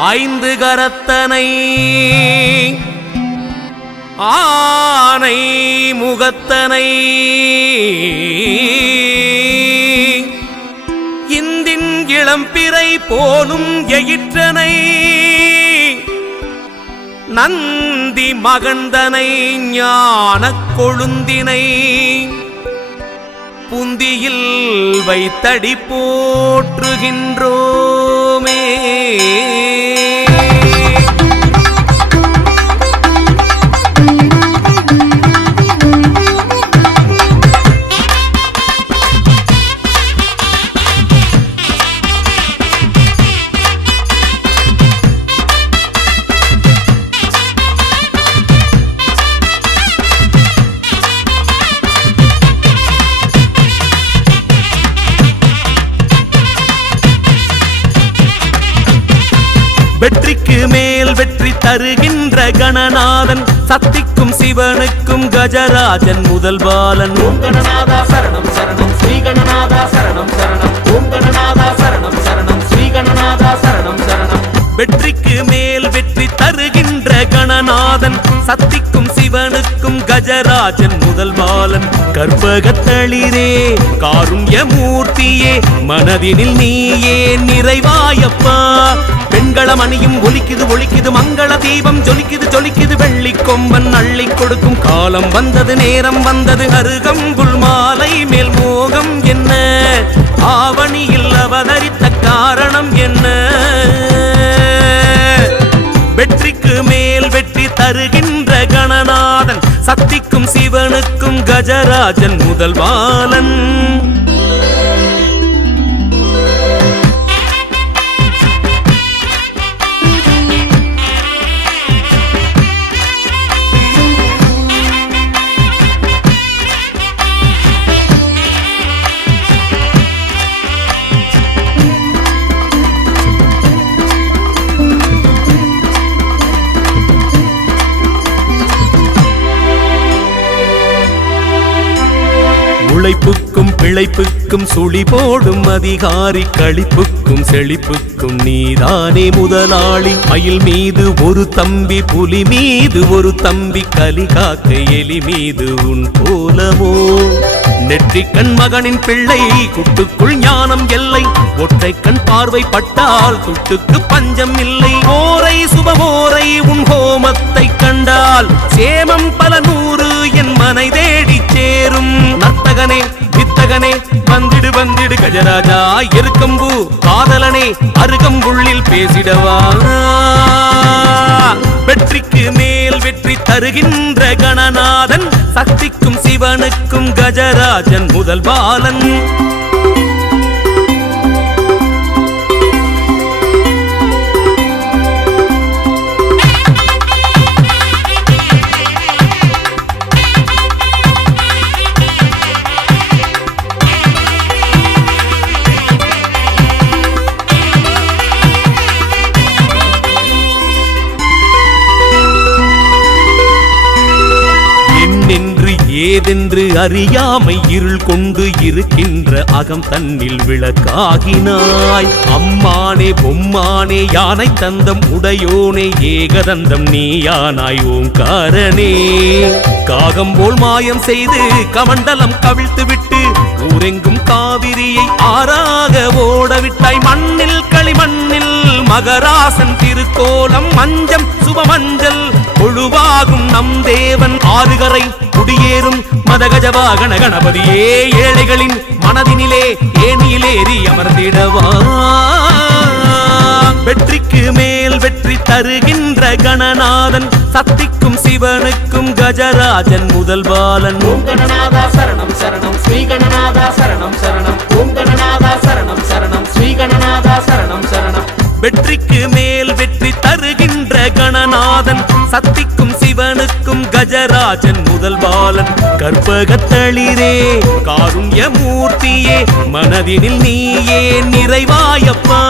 ஐந்து கரத்தனை ஆனை முகத்தனை. இந்தின் இளம்பிறை போலும் எயிற்றனை நந்தி மகந்தனை ஞான கொழுந்தினை. புந்தியில் வைத்தடி போற்றுகின்றோமே. வெற்றிக்கு மேல் வெற்றி தருகின்ற கணநாதன் சக்திக்கும் சிவனுக்கும் கஜராஜன் முதல் பாலன் ஓம் கணநாதா சரணம் சரணம் ஸ்ரீ கணநாதா சரணம் சரணம். ஓம் கணநாதா சரணம் சரணம் ஸ்ரீ கணநாதா சரணம் சரணம். வெற்றிக்கு மேல் வெற்றி தருகின்ற கணநாதன் சக்திக்கும் சிவனுக்கும் கஜராஜன் முதல் பாலன். கற்பகத்தளிரே காருண்ய மூர்த்தியே மனதினில் நீயே நிறைவாயப்பா. பெண்களம் அணியும் ஒலிக்குது ஒலிக்குது மங்கள தீபம் ஜொலிக்குது ஜொலிக்குது வெள்ளி கொம்பன் அள்ளி கொடுக்கும் காலம் வந்தது நேரம் வந்தது அருகம் மாலை மேல் மோகம் என்ன? ஆவணியில் அவதரித்த காரணம் என்ன? கஜராஜன் முதல் பாலன் உழைப்புக்கும் பிழைப்புக்கும் சுழி போடும் அதிகாரி களிப்புக்கும் செழிப்புக்கும் நீதானே முதலாளி. மயில் மீது ஒரு தம்பி புலி மீது ஒரு தம்பி கலிகாக்க எலி மீது உன் போலவோ நெற்றிக்கண் மகனின் பிள்ளை குட்டுக்குள் ஞானம் எல்லை ஒற்றை கண் பார்வை பட்டால் துட்டுக்கு பஞ்சம் இல்லை. ஓரை சுபமோரை உன் ஹோமத்தை கண்டால் சேமம் பல நூறு என் மனை தேடிச் சேரும். நர்த்தகனே வித்தகனே வந்திடு வந்திடு கஜராஜா இருக்கம்பு காதலனே அருகம்புள்ளில் பேசிடவா? வெற்றிக்கு மேல் வெற்றி தருகின்ற கணநாதன் சக்திக்கும் சிவனுக்கும் கஜராஜன் முதல் பாலன் ஏதென்று அறியாமை இருள் கொண்டு இருக்கின்ற அகம் தன்னில் விளக்காகினாய். அம்மானே பொம்மானே யானை தந்தம் உடையோனே ஏகதந்தம் நீயானாய் ஓங்காரனே காகம் போல் மாயம் செய்து கமண்டலம் கவிழ்த்து விட்டு ஊரெங்கும் காவிரியை ஆறாக ஓடவிட்டாய். மண்ணில் களிமண்ணில் மகராசன் திருக்கோலம் மஞ்சம் சுபமஞ்சள் கொழுவாகும் நம் தேவன் ஆறுகரை குடியேறும் மதகஜவாகன கணபதியே ஏழைகளின் மனதினிலே ஏனியிலேறி அமர்ந்திடவா? வெற்றிக்கு மேல் வெற்றி தருகின்ற கணநாதன் சக்திக்கும் சிவனுக்கும் கஜராஜன் முதல் பாலன் ஓம் கணநாதா சரணம் சரணம் ஸ்ரீ கணநாதா சரணம் சரணம். ஓம் கணநாதா சரணம் சரணம் ஸ்ரீ கணநாதா சரணம் சரணம். வெற்றிக்கு மேல் வெற்றி தருகின்ற கணநாதன் சக்திக்கும் சிவனுக்கும் கஜராஜன் முதல் பாலன். கற்பகத்தளிரே காருண்ய மூர்த்தியே மனதினில் நீயே நிறைவாயப்பா.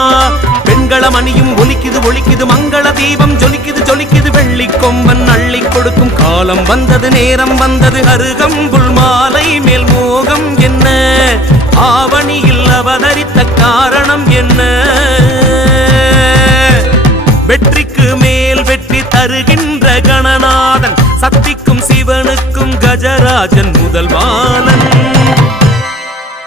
பெண்களம் அணியும் ஒலிக்குது ஒலிக்குது மங்கள தீபம் ஜொலிக்குது ஜொலிக்குது வெள்ளி கொம்பன் அள்ளி கொடுக்கும் காலம் வந்தது நேரம் வந்தது அருகம்புல் மாலை மேல் மோகம் என்ன? ஆவணியில் அவதரித்த காரணம் என்ன? வெற்றி சக்திக்கும் சிவனுக்கும் கஜராஜன் முதல்வான.